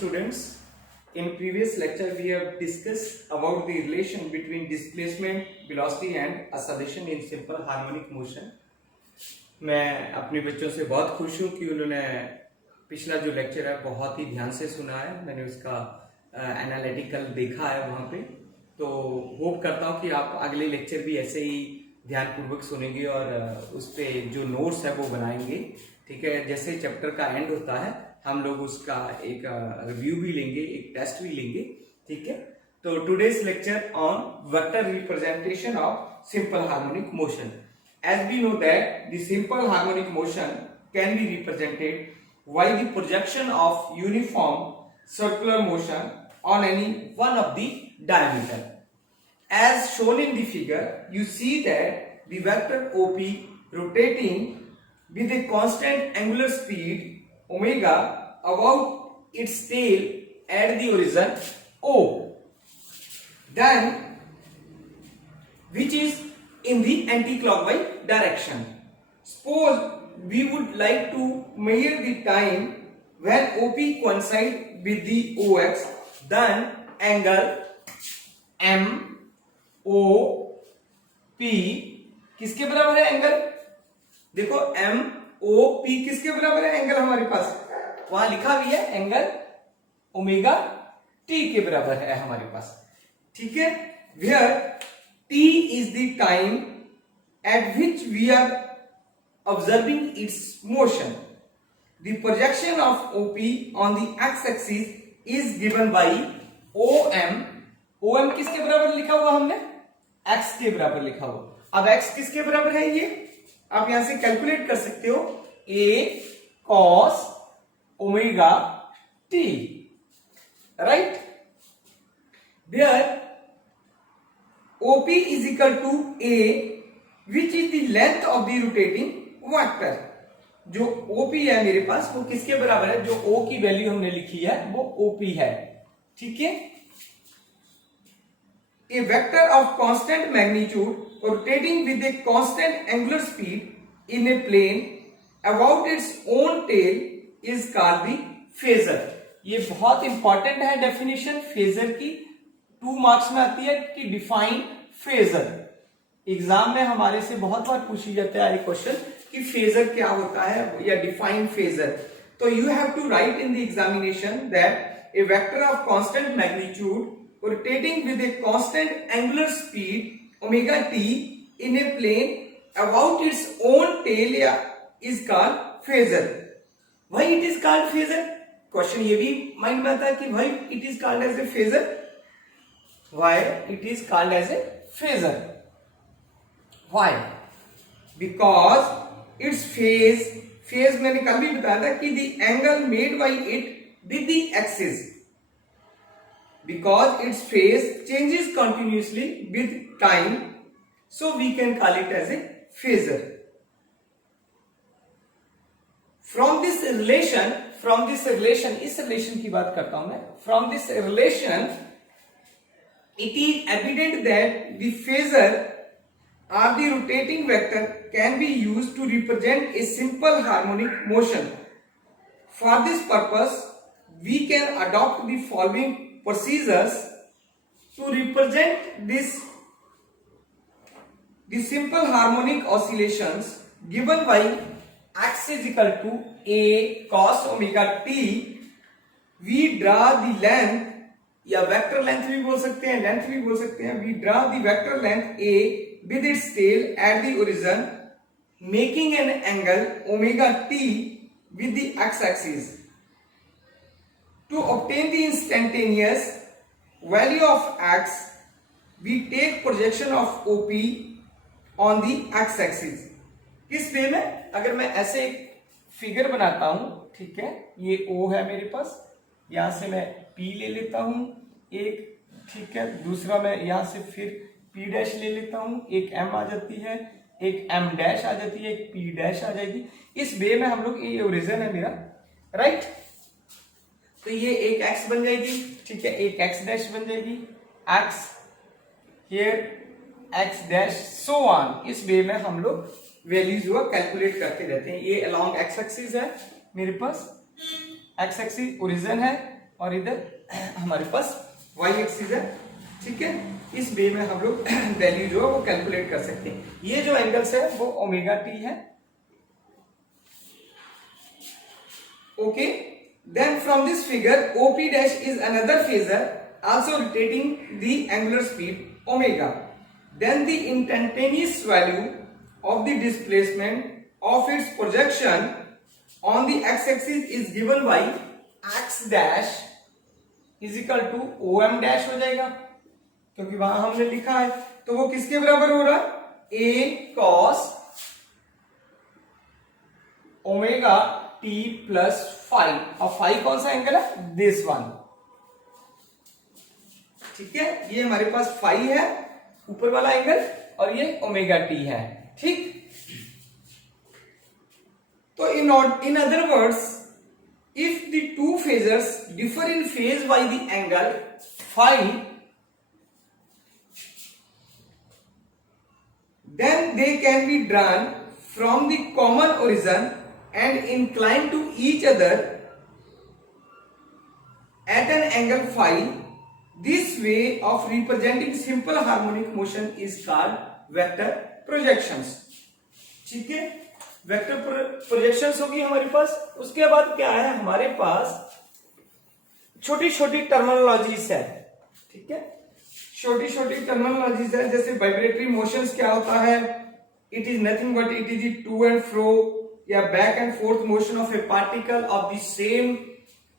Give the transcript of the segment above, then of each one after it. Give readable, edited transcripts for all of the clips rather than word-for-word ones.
students, in previous lecture we have discussed about the relation between displacement, velocity and acceleration in simple harmonic motion. मैं अपने बच्चों से बहुत खुश हूँ कि उन्होंने पिछला जो लेक्चर है बहुत ही ध्यान से सुना है। मैंने उसका एनालिटिकल देखा है वहाँ पे, तो होप करता हूँ कि आप अगले लेक्चर भी ऐसे ही ध्यानपूर्वक सुनेंगे और उस पे जो नोट्स है वो बनाएंगे। ठीक है, जैसे चैप्टर का एंड होता है हम लोग उसका एक रिव्यू भी लेंगे, एक टेस्ट भी लेंगे। ठीक है, तो today's lecture on vector representation of simple harmonic motion. As we know that the simple harmonic motion can be represented by the projection of uniform circular motion on any one of the diameter. As shown in the figure, you see that the vector OP rotating with a constant angular speed omega about its tail at the origin O, then which is in the anti-clockwise direction. Suppose we would like to measure the time when OP coincides with the OX, then angle MOP किसके बराबर है angle? देखो MOP किसके बराबर है angle? हमारे पास वहां लिखा भी है एंगल ओमेगा T के बराबर है हमारे पास। ठीक है, where T is the time at which we are observing its motion. The projection of OP on the x-axis is given by OM. OM किसके बराबर लिखा हुआ हमने? x के बराबर लिखा हुआ। अब x किसके बराबर है? ये आप यहां से कैलकुलेट कर सकते हो, a cos omega t, right? Where OP is equal to A, which is the length of the rotating vector. जो OP है मेरे पास वो किसके बराबर है? जो O की वैल्यू हमने लिखी है वो OP है। ठीक है, A vector of constant magnitude rotating with a constant angular speed in a plane about its own tail is called the phasor. ये बहुत इंपॉर्टेंट है डेफिनेशन फेजर की, 2 मार्क्स में आती है कि डिफाइन फेजर। एग्जाम में हमारे से बहुत बार पूछी जाता है क्वेश्चन कि फेजर क्या होता है या डिफाइन फेजर। तो you have to write in the examination that a vector of constant magnitude rotating with a constant angular speed omega t in a plane about its own tail is called phasor. Why it is called phasor? Question ये भी mind में आता है कि why it is called as a phasor. Why it is called as a phasor? Why? Because its phase मैंने कल भी बताया था कि the angle made by it with the axis, because its phase changes continuously with time, so we can call it as a phasor. From this relation इस relation की बात करता हूं मैं। From this relation it is evident that the phasor or the rotating vector can be used to represent a simple harmonic motion. For this purpose, we can adopt the following procedures to represent the simple harmonic oscillations given by x is equal to a cos omega t. We draw the length या vector length भी बोल सकते हैं, length भी बोल सकते हैं। We draw the vector length a with its tail at the origin, making an angle omega t with the x-axis. To obtain the instantaneous value of x, we take projection of OP on the x-axis. किस वे में? अगर मैं ऐसे एक figure बनाता हूं, ठीक है, ये O है मेरे पास, यहां से मैं P ले लेता हूं एक, ठीक है, दूसरा मैं यहां से फिर P डैश ले लेता हूं, एक M आ जाती है, एक M डैश आ जाती है, एक P डैश आ जाएगी। इस वे में हम लोग, ये ओरिजिन है मेरा, राइट? तो ये एक X बन जाएगी, ठीक है, एक X डैश बन जाएगी, X here X dash so on. इस वे में हम लोग वैल्यूज जो कैलकुलेट करते रहते हैं। ये अलोंग X एक्सिस है मेरे पास, X एक्सिस ओरिजिन है और इधर हमारे पास y एक्सिस है। ठीक है, इस वे में हम लोग वैल्यू जो है वो कैलकुलेट कर सकते हैं। ये जो एंगल्स है वो ओमेगा टी है। Okay, then from this figure OP dash is another phasor also rotating the angular speed omega. Then the instantaneous value of the displacement of its projection on the x-axis is given by x dash is equal to OM dash हो जाएगा, क्योंकि वहां हमने लिखा है। तो वो किसके बराबर हो रहा है? A cos omega T plus five. और फाइव कौन सा एंगल है? This one. ठीक है, ये हमारे पास फाइव है ऊपर वाला एंगल, और ये ओमेगा टी है। ठीक, तो in other words, if the two phasors differ in phase by the angle phi, then they can be drawn from the common origin and inclined to each other at an angle phi. This way of representing simple harmonic motion is called vector projections. ठीक है, vector projections होगी हमारे पास। उसके बाद क्या है हमारे पास? छोटी छोटी टर्मिनोलॉजीज है। ठीक है, छोटी छोटी टर्मिनोलॉजीज है, जैसे वाइब्रेटरी मोशंस क्या होता है? It is nothing but it is the to and fro या back and forth motion of a particle of the same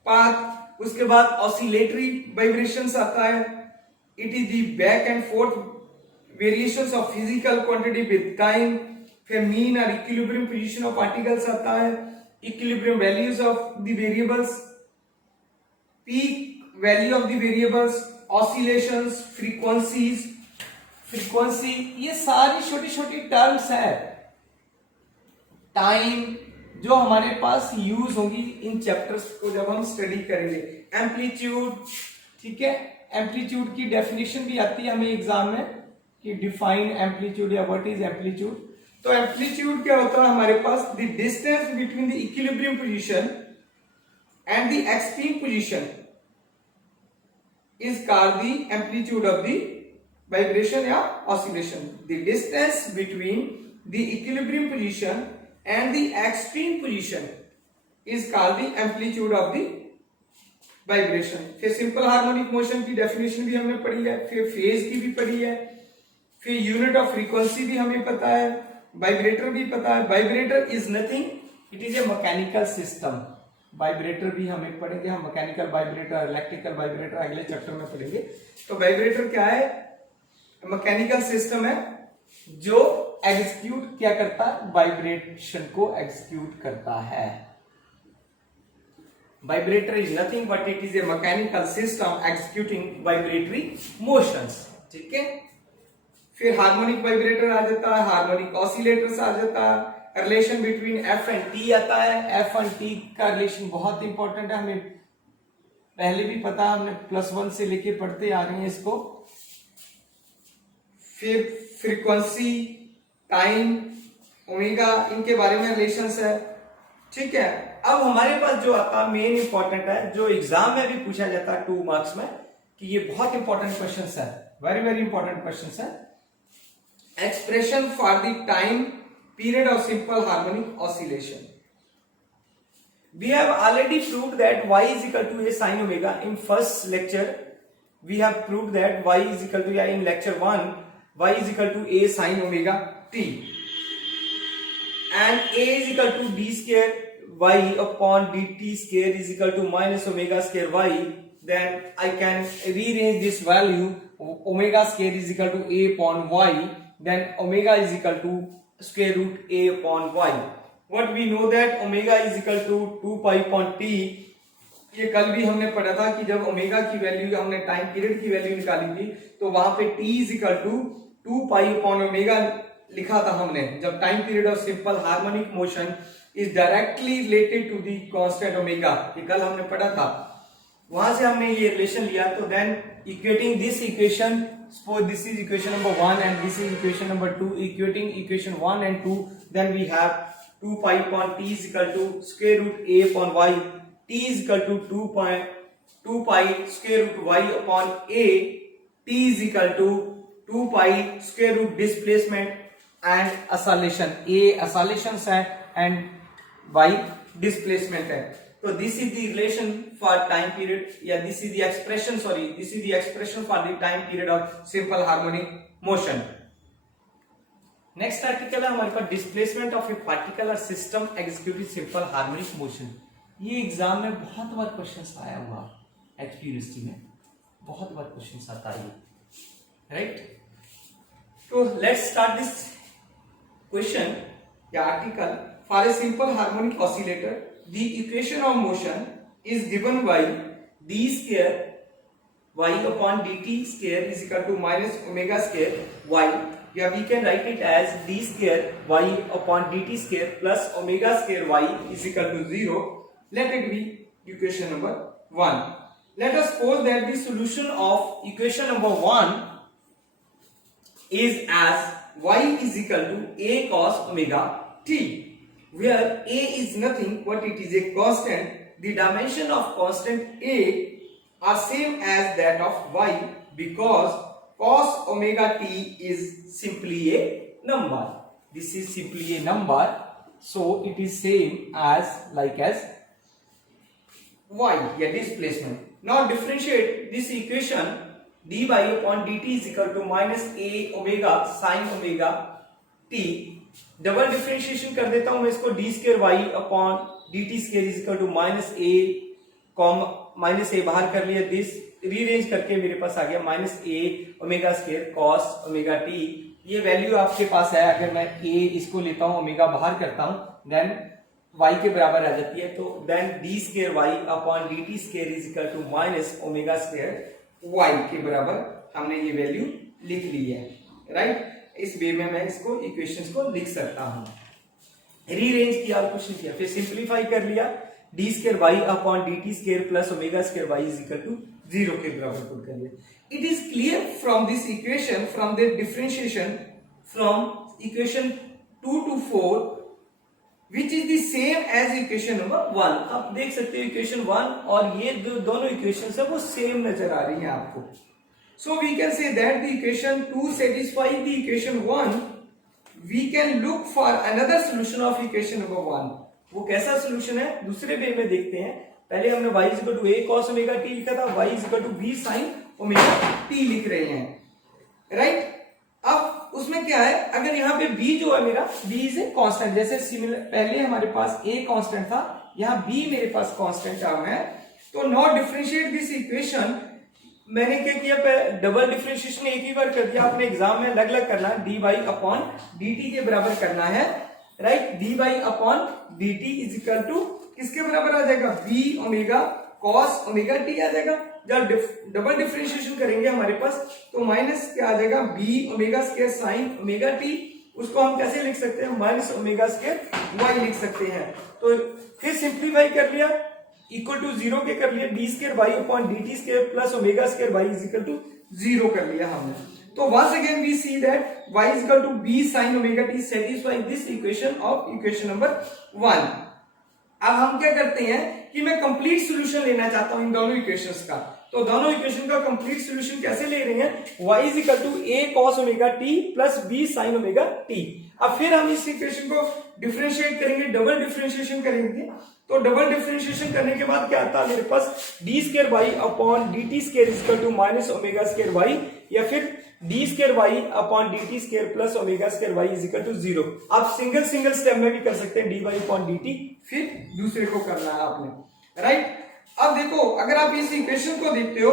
path. उसके बाद ऑसिलेटरी वाइब्रेशंस आता है, it is the back and forth variations of physical quantity with time. फिर mean और equilibrium position of particles आता है, equilibrium values of the variables, peak value of the variables, oscillations, frequencies, frequency, ये सारी छोटी छोटी टर्म्स है। Time जो हमारे पास यूज होगी इन चैप्टर्स को जब हम स्टडी करेंगे। एम्पलीट्यूड, ठीक है, एम्पलीट्यूड की डेफिनेशन भी आती है हमें एग्जाम में कि डिफाइन एम्पलीट्यूड या व्हाट इज एम्पलीट्यूड। तो एम्पलीट्यूड क्या होता है हमारे पास? The distance between the equilibrium position and the extreme position is called the amplitude of the vibration या oscillation. The distance between the equilibrium position and the extreme position is called the amplitude of the vibration। फिर simple harmonic motion की definition भी हमने पढ़ी है, फिर phase की भी पढ़ी है, फिर यूनिट ऑफ फ्रीक्वेंसी भी हमें पता है, वाइब्रेटर भी पता है। Vibrator is nothing, it is a mechanical system. Vibrator भी हमें पढ़ेंगे हम, मैकेनिकल वाइब्रेटर, इलेक्ट्रिकल वाइब्रेटर अगले चैप्टर में पढ़ेंगे। तो वाइब्रेटर क्या है? मैकेनिकल सिस्टम है जो एग्जीक्यूट क्या करता है? वाइब्रेशन को एग्जीक्यूट करता है। Vibrator is nothing but it is a mechanical system executing vibratory motions. ठीक है, फिर हार्मोनिक वाइब्रेटर आ जाता है, हार्मोनिक ऑसिलेटर्स आ जाता है, relation between F and T आता है। एफ एंड टी का रिलेशन बहुत इंपॉर्टेंट है, हमें पहले भी पता है, हमने +1 से लेके पढ़ते आ रहे हैं इसको। फिर फ्रीक्वेंसी, टाइम, ओमेगा, इनके बारे में रिलेशंस है। ठीक है, अब हमारे पास जो आता मेन इंपॉर्टेंट है, जो एग्जाम में भी पूछा जाता है 2 मार्क्स में, कि ये बहुत इंपॉर्टेंट क्वेश्चन है, वेरी वेरी इंपॉर्टेंट क्वेश्चन है। Expression for the time period of simple harmonic oscillation. We have already proved that y is equal to a sin omega in first lecture. We have proved that y is equal to, in lecture 1, y is equal to a sin omega t, and a is equal to d square y upon dt square is equal to minus omega square y. Then I can rearrange this value, omega square is equal to a upon y, then omega is equal to square root a upon y. What we know that omega is equal to 2 pi upon t। ये कल भी हमने पढ़ा था कि जब omega की value, हमने टाइम पीरियड की वैल्यू निकाली थी, तो वहां पे t is equal to 2 pi upon omega लिखा था हमने, जब time period of simple harmonic motion is directly related to the constant omega. ये कल हमने पढ़ा था, वहां से हमने ये रिलेशन लिया। तो then equating this equation, suppose this is equation number 1 and this is equation number 2, equating equation 1 and 2, then we have 2 pi upon t is equal to square root a upon y, t is equal to 2 pi 2 pi square root y upon a, t is equal to 2 pi square root displacement and acceleration, a acceleration है and y displacement है. तो this is the relation for time period, या this is the expression, sorry this is the expression for the time period of simple harmonic motion. Next article है हमारे पास displacement of a particle और system executive simple harmonic motion. ये exam में बहुत बार questions आया हुआ, एचपी यूनिवर्सिटी में बहुत बार क्वेश्चंस आता है, राइट. तो लेट्स स्टार्ट दिस क्वेश्चन या article. For a simple harmonic oscillator the equation of motion is given by D square y upon dt square is equal to minus omega square y. Yeah, we can write it as d square y upon dt square plus omega square y is equal to 0. Let it be equation number 1. Let us suppose that the solution of equation number 1 is as y is equal to a cos omega t, where a is nothing but it is a constant. The dimension of constant a are same as that of y because cos omega t is simply a number. This is simply a number, so it is same as like as y, yeah, displacement. Now differentiate this equation. dy upon dt is equal to minus a omega sin omega t. Double differentiation कर देता हूं मैं इसको, d square y upon d t square is equal to minus a कॉम minus a बाहर कर लिया, this rearrange करके मेरे पास आ गया minus a omega square cos omega t. ये वैल्यू आपके पास है, अगर मैं ए इसको लेता हूं ओमेगा बाहर करता हूं देन वाई के बराबर आ जाती है. तो then d square y upon d t square is equal to minus omega square y के बराबर हमने ये वैल्यू लिख ली है, राइट. इस वे में मैं इसको इक्वेशंस को लिख सकता हूं. रीअरेंज किया और कुछ नहीं किया, फिर सिंप्लीफाई कर लिया. D square y upon d t square plus omega square y is equal to 0 के बराबर पुट कर लिया. It is clear from this equation, from the differentiation from equation 2 to 4 which is the same as equation number 1. आप देख सकते हो equation 1 और ये दोनों इक्वेशन है वो सेम नजर आ रही हैं आपको. So we can say that the equation 2 satisfies the equation 1. We can look for another solution of equation number 1. वो कैसा solution है दूसरे वे में देखते हैं. पहले हमने y is equal to a cos omega t लिखा था, y is equal to b sin omega t लिख रहे हैं, राइट. अब उसमें क्या है, अगर यहाँ पे b जो है मेरा b इज ए कांस्टेंट, जैसे सिमिलर पहले हमारे पास a कांस्टेंट था, यहाँ b मेरे पास कांस्टेंट टर्म है. तो नाउ डिफरेंशिएट दिस इक्वेशन. मैंने क्या किया, डबल डिफरेंशिएशन एक ही बार कर दिया. आपने एग्जाम में अलग अलग करना है, d y upon d t के बराबर करना है, right. D y upon d t is equal to किसके बराबर आ जाएगा, b omega cos omega t आ जाएगा. जब डबल डिफरेंशिएशन करेंगे हमारे पास तो माइनस क्या आ जाएगा, b omega square sine omega t. उसको हम कैसे लिख सकते हैं, माइनस ओमेगा स्क्वायर वाई लिख सकते हैं. तो फिर सिंप्लीफाई कर लिया, इक्वल टू 0 के कर लिया, d square y upon d t square plus omega square y is equal to 0 कर लिया हमने. तो once again we see that y is equal to b sin omega t satisfy this equation of equation number 1. अब हम क्या करते हैं कि मैं कंप्लीट सॉल्यूशन लेना चाहता हूं इन दोनों इक्वेशंस का. तो दोनों इक्वेशन का कंप्लीट सॉल्यूशन कैसे ले रहे हैं, y is equal to a cos omega t plus b sin omega t. अब फिर हम इस इक्वेशन को डिफरेंशिएट करेंगे, डबल डिफरेंशिएशन करेंगे. तो डबल डिफरेंशिएशन करने के बाद क्या आता है मेरे पास, d square y upon d t square is equal to minus omega square y, या फिर d square y upon d t square plus omega square y is equal to 0. आप सिंगल सिंगल स्टेप में भी कर सकते हैं, d y upon d t, फिर दूसरे को करना है आपने, राइट. अब देखो अगर आप इस इक्वेशन को देखते हो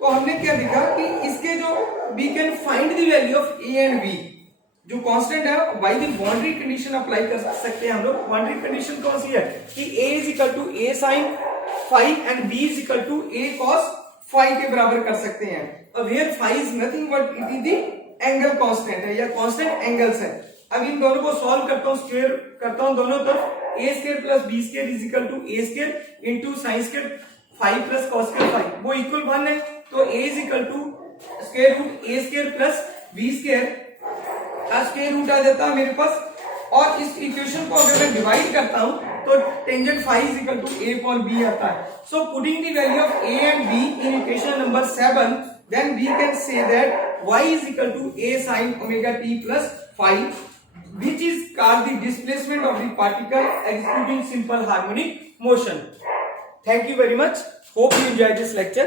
तो हमने क्या देखा कि इसके जो we can find the value of a and b, जो कांस्टेंट है by the boundary condition apply कर सकते हैं हम लोग. बाउंड्री कंडीशन कौन सी है कि a is equal to a sin phi and b is equal to a cos phi के बराबर कर सकते हैं. अब here phi is nothing but it is the angle constant है या कांस्टेंट एंगल्स है. अब इन दोनों को सॉल्व करता हूं, स्क्वायर करता हूं दोनों तरफ, a square plus b square is equal to a square into sin square phi plus cos square phi, वो इक्वल 1 है. तो a is equal to square root a square plus b square का square root आ जाता है मेरे पास, और इस इक्वेशन को अगर मैं डिवाइड करता हूं तो tangent phi is equal to a upon b आता है. So putting the value of a and b in equation number 7, then we can say that y is equal to a sin omega t plus phi, which is called the displacement of the particle executing simple harmonic motion. Thank you very much. Hope you enjoyed this lecture.